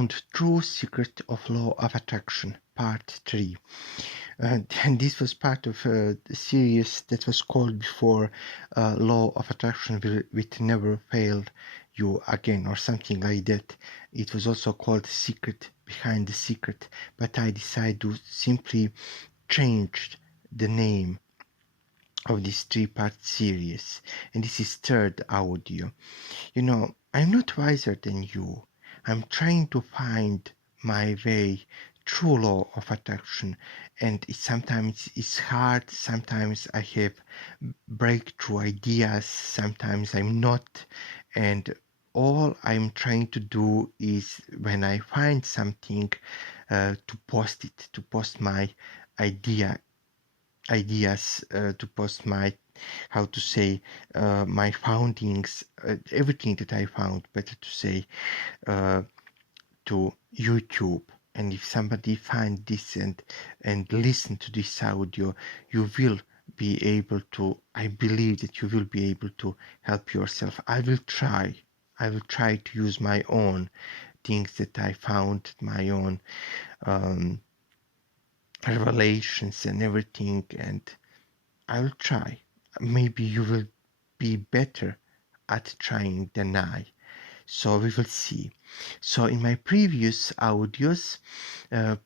found True Secret of Law of Attraction, Part 3. And this was part of a series that was called before Law of Attraction will never fail you again, or something like that. It was also called Secret Behind the Secret, but I decided to simply change the name of this three-part series, and this is third audio. You know, I'm not wiser than you. I'm trying to find my way through law of attraction, and sometimes it's hard. Sometimes I have breakthrough ideas, sometimes I'm not, and all I'm trying to do is, when I find something, to post my ideas, to post my, how to say, my foundings, everything that I found, better to say, to YouTube. And if somebody find this and listen to this audio, you will be able to, I believe that you will be able to help yourself. I will try to use my own things that I found, my own revelations and everything, and I will try. Maybe you will be better at trying than I. So we will see. So in my previous audios,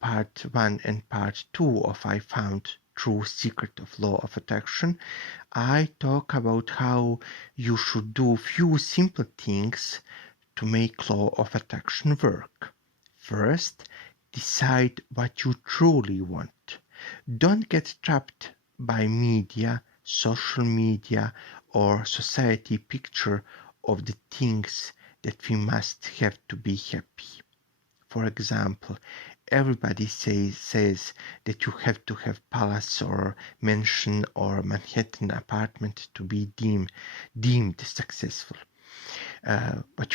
part 1 and part 2 of I Found True Secret of Law of Attraction, I talk about how you should do few simple things to make Law of Attraction work. First, decide what you truly want. Don't get trapped by media, social media, or society picture of the things that we must have to be happy. For example, everybody says that you have to have palace or mansion or Manhattan apartment to be deemed successful. But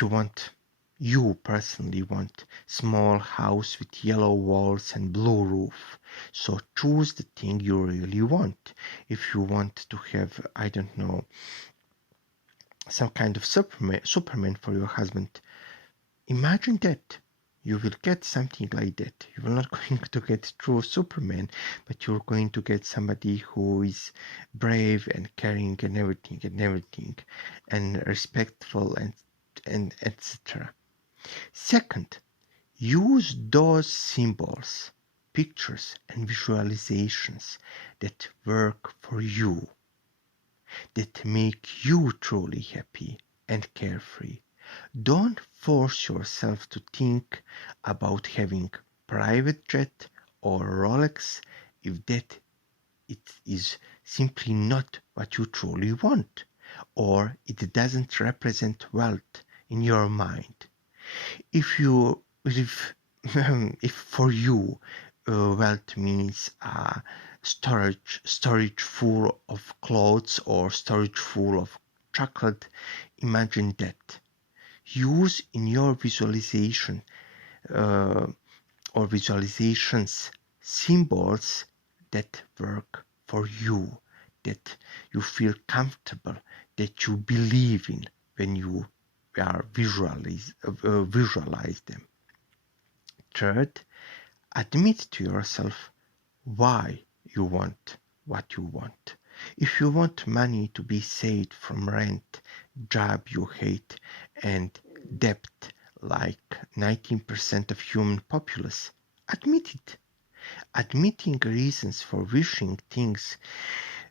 you personally want small house with yellow walls and blue roof. So choose the thing you really want. If you want to have, I don't know, some kind of Superman for your husband, imagine that. You will get something like that. You will not going to get true Superman, but you're going to get somebody who is brave and caring and everything, and respectful and etc. Second, use those symbols, pictures, and visualizations that work for you, that make you truly happy and carefree. Don't force yourself to think about having private jet or Rolex if that it is simply not what you truly want, or it doesn't represent wealth in your mind. If if for you wealth means storage full of clothes or storage full of chocolate, imagine that. Use in your visualization or visualizations symbols that work for you, that you feel comfortable, that you believe in when you are visualize them. Third, admit to yourself why you want what you want. If you want money to be saved from rent, job you hate, and debt like 19% of human populace, admit it. Admitting reasons for wishing things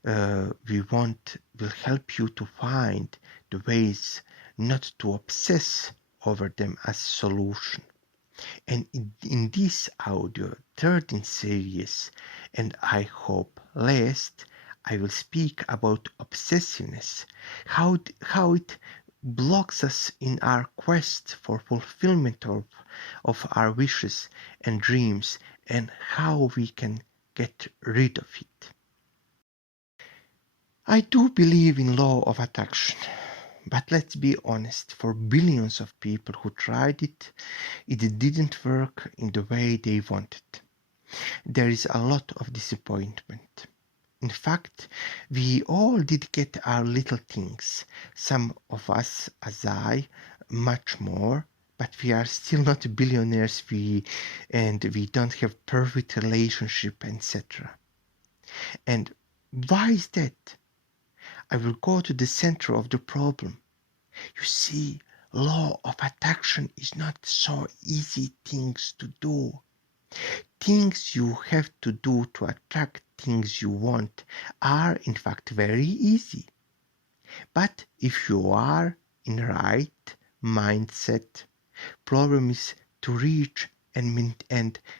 we want will help you to find the ways not to obsess over them as solution. And in this audio, third in series, and I hope last, I will speak about obsessiveness, how it blocks us in our quest for fulfillment of our wishes and dreams, and how we can get rid of it. I do believe in law of attraction, but let's be honest, for billions of people who tried it, it didn't work in the way they wanted. There is a lot of disappointment. In fact, we all did get our little things, some of us, as I, much more, but we are still not billionaires, and we don't have perfect relationship, etc. And why is that? I will go to the center of the problem. You see, law of attraction is not so easy things to do. Things you have to do to attract things you want are in fact very easy. But if you are in the right mindset, problem is to reach and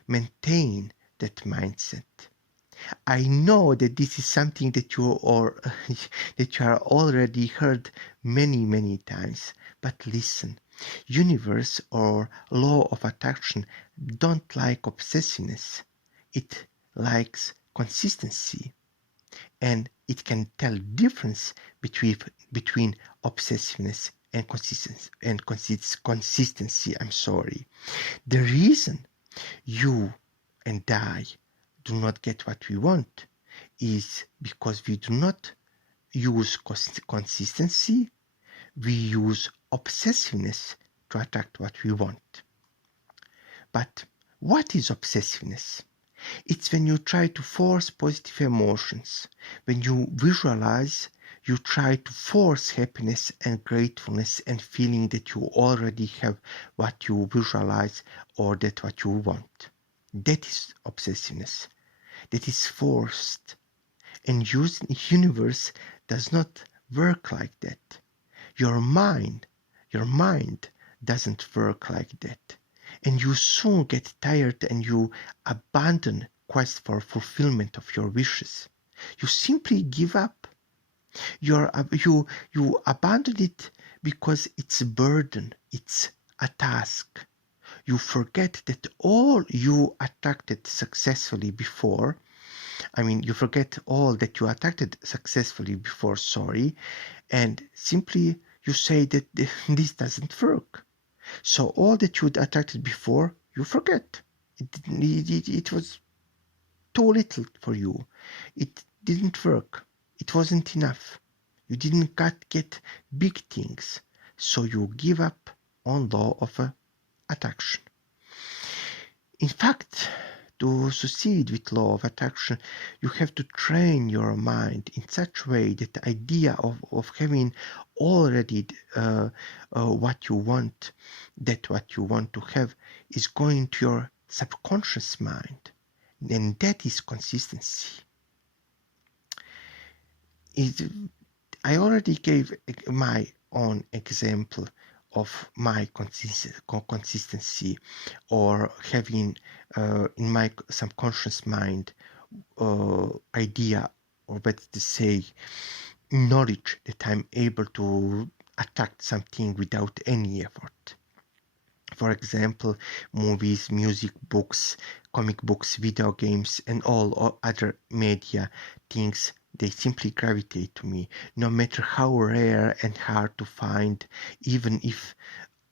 maintain that mindset. I know that this is something that you are already heard many times, but listen. Universe or law of attraction don't like obsessiveness. It likes consistency, and it can tell difference between obsessiveness and consistency. I'm sorry. The reason you and I do not get what we want is because we do not use consistency, we use obsessiveness to attract what we want. But what is obsessiveness? It's when you try to force positive emotions. When you visualize, you try to force happiness and gratefulness and feeling that you already have what you visualize or that what you want. That is obsessiveness. That is forced. And universe does not work like that. Your mind doesn't work like that. And you soon get tired and you abandon quest for fulfillment of your wishes. You simply give up. You abandon it because it's a burden, it's a task. You forget that all you attracted successfully before, you forget all that you attracted successfully before, and simply you say that this doesn't work. So all that you attracted before, you forget. It was too little for you. It didn't work. It wasn't enough. You didn't get big things. So you give up on law of attraction. In fact, to succeed with law of attraction, you have to train your mind in such a way that the idea of having already what you want, that what you want to have, is going to your subconscious mind. And that is consistency. I already gave my own example of my consistency, or having in my subconscious mind idea, or better to say, knowledge that I'm able to attract something without any effort. For example, movies, music, books, comic books, video games, and all other media things, they simply gravitate to me, no matter how rare and hard to find, even if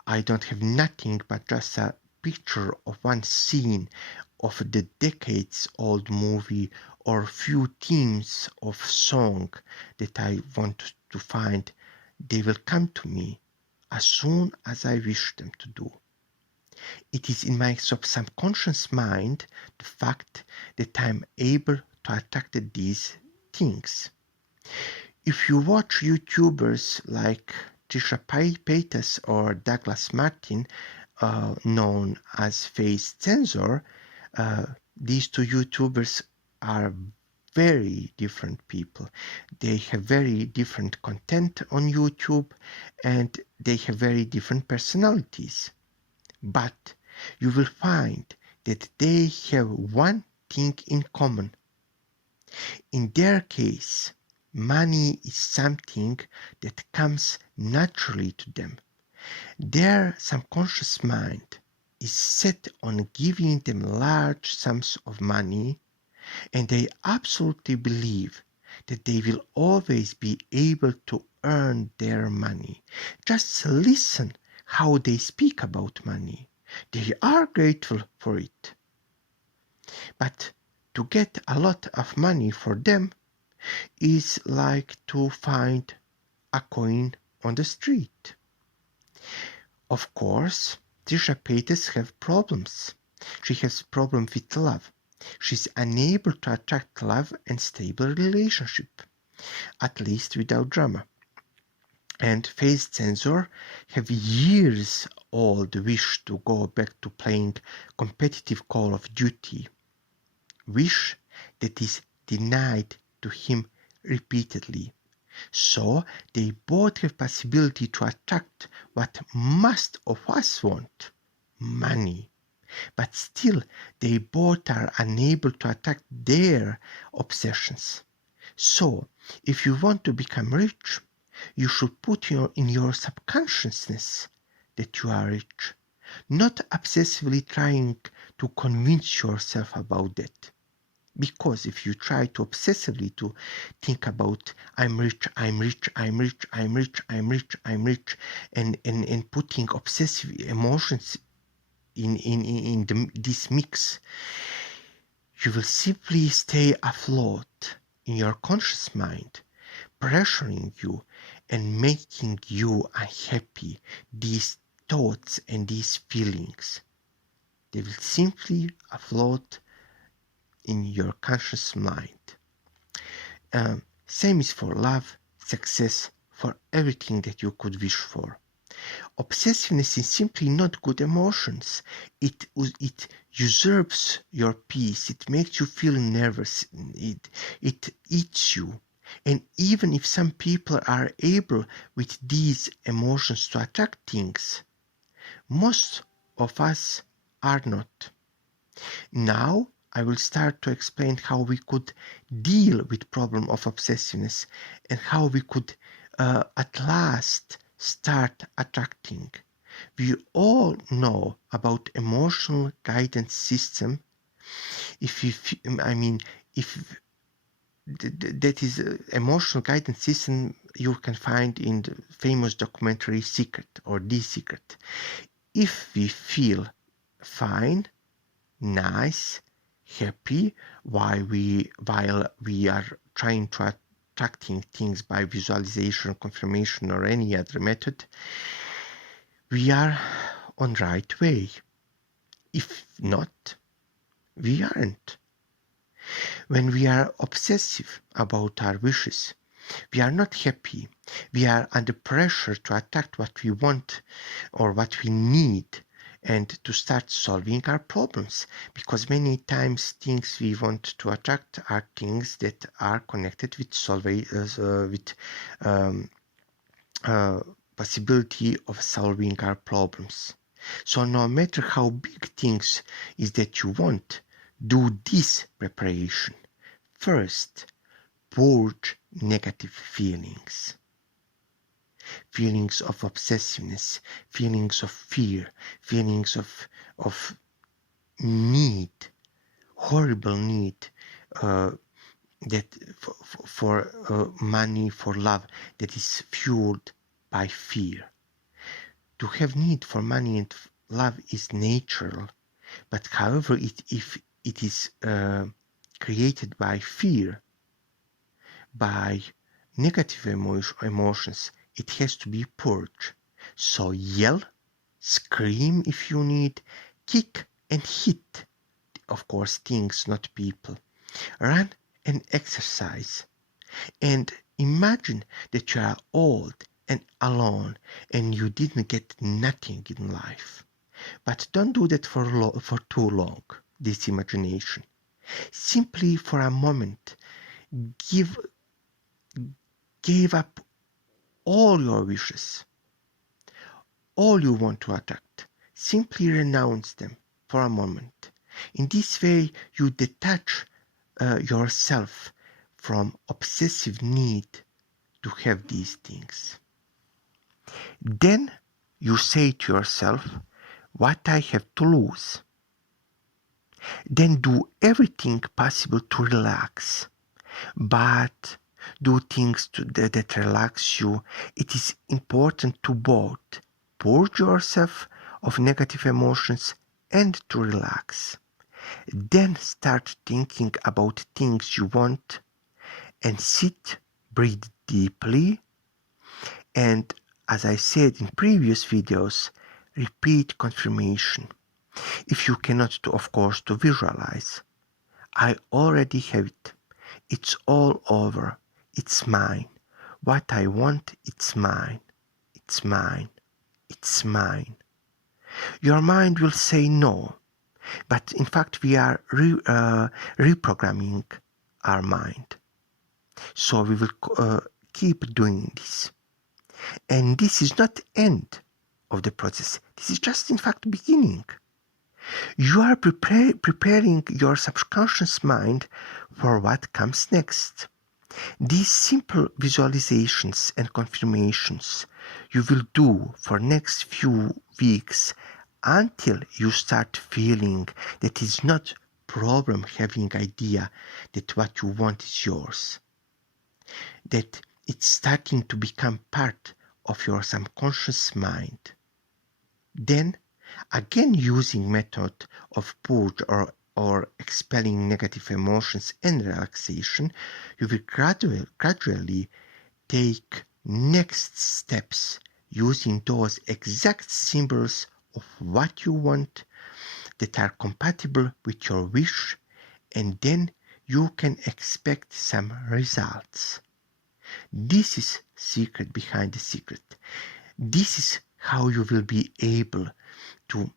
I don't have nothing but just a picture of one scene of the decades-old movie or few themes of song that I want to find. They will come to me as soon as I wish them to do. It is in my subconscious mind the fact that I'm able to attract these things. If you watch YouTubers like Trisha Paytas or Douglas Martin, known as Face Censor, these two YouTubers are very different people. They have very different content on YouTube, and they have very different personalities. But you will find that they have one thing in common. In their case, money is something that comes naturally to them. Their subconscious mind is set on giving them large sums of money, and they absolutely believe that they will always be able to earn their money. Just listen how they speak about money. They are grateful for it. But to get a lot of money for them is like to find a coin on the street. Of course, Trisha Paytas have problems. She has problems with love. She's unable to attract love and stable relationship, at least without drama. And Phase Sensor have years old wish to go back to playing competitive Call of Duty. Wish that is denied to him repeatedly. So they both have possibility to attract what most of us want, money. But still they both are unable to attract their obsessions. So if you want to become rich, you should put in your subconsciousness that you are rich, not obsessively trying to convince yourself about that. Because if you try to obsessively to think about I'm rich, I'm rich, I'm rich, I'm rich, I'm rich, I'm rich, and putting obsessive emotions in this mix, you will simply stay afloat in your conscious mind, pressuring you and making you unhappy. These thoughts and these feelings, they will simply afloat in your conscious mind. Same is for love, success, for everything that you could wish for. Obsessiveness is simply not good emotions. It usurps your peace. It makes you feel nervous. It eats you. And even if some people are able with these emotions to attract things, most of us are not. Now I will start to explain how we could deal with problem of obsessiveness and how we could at last start attracting. We all know about emotional guidance system. If that is emotional guidance system you can find in the famous documentary Secret or The Secret. If we feel fine, nice, happy while we are trying to attracting things by visualization, confirmation, or any other method, we are on right way. If not, we aren't. When we are obsessive about our wishes, we are not happy. We are under pressure to attract what we want or what we need and to start solving our problems, because many times things we want to attract are things that are connected with possibility of solving our problems. So no matter how big things is that you want, do this preparation. First, purge negative feelings. Feelings of obsessiveness, feelings of fear, feelings of need, horrible need that for money, for love, that is fueled by fear. To have need for money and love is natural, but however, if it is created by fear, by negative emotions, it has to be purged. So yell, scream if you need, kick and hit, of course things, not people. Run and exercise. And imagine that you are old and alone and you didn't get nothing in life. But don't do that for too long, this imagination. Simply for a moment, give up all your wishes, all you want to attract. Simply renounce them for a moment. In this way, you detach yourself from obsessive need to have these things. Then you say to yourself, what I have to lose. Then do everything possible to relax. But do things that relax you. It is important to both purge yourself of negative emotions and to relax. Then start thinking about things you want and sit, breathe deeply, and as I said in previous videos, repeat confirmation. If you cannot, of course, to visualize. I already have it. It's all over. It's mine. What I want, it's mine. It's mine. It's mine. Your mind will say no, but in fact we are reprogramming our mind. So we will keep doing this. And this is not the end of the process. This is just in fact beginning. You are preparing your subconscious mind for what comes next. These simple visualizations and confirmations you will do for next few weeks until you start feeling that it's not problem having idea that what you want is yours. That it's starting to become part of your subconscious mind. Then, again using method of purge or expelling negative emotions and relaxation, you will gradually take next steps using those exact symbols of what you want that are compatible with your wish, and then you can expect some results. This is secret behind the secret. This is how you will be able to,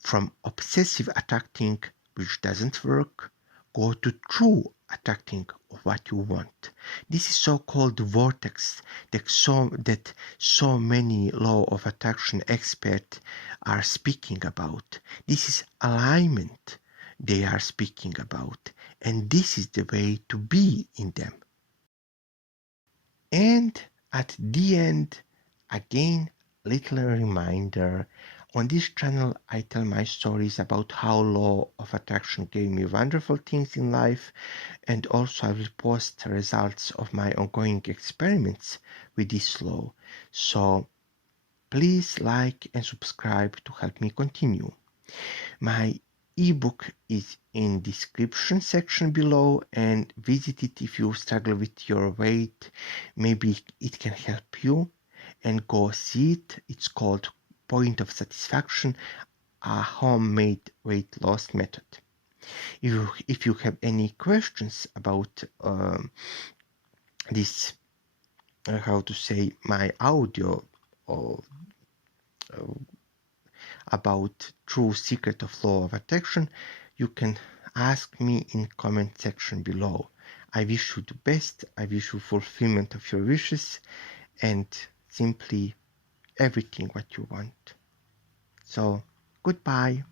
from obsessive attracting, which doesn't work, go to true attracting of what you want. This is so-called vortex that so many law of attraction experts are speaking about. This is alignment they are speaking about, and this is the way to be in them. And at the end, again, little reminder. On this channel, I tell my stories about how law of attraction gave me wonderful things in life, and also I will post results of my ongoing experiments with this law. So please like and subscribe to help me continue. My ebook is in description section below, and visit it if you struggle with your weight. Maybe it can help you, and go see it. It's called Point of Satisfaction, a homemade weight loss method. If you have any questions about this, how to say, my audio, or about true secret of law of attraction, you can ask me in comment section below. I wish you the best. I wish you fulfillment of your wishes and simply everything what you want. So goodbye.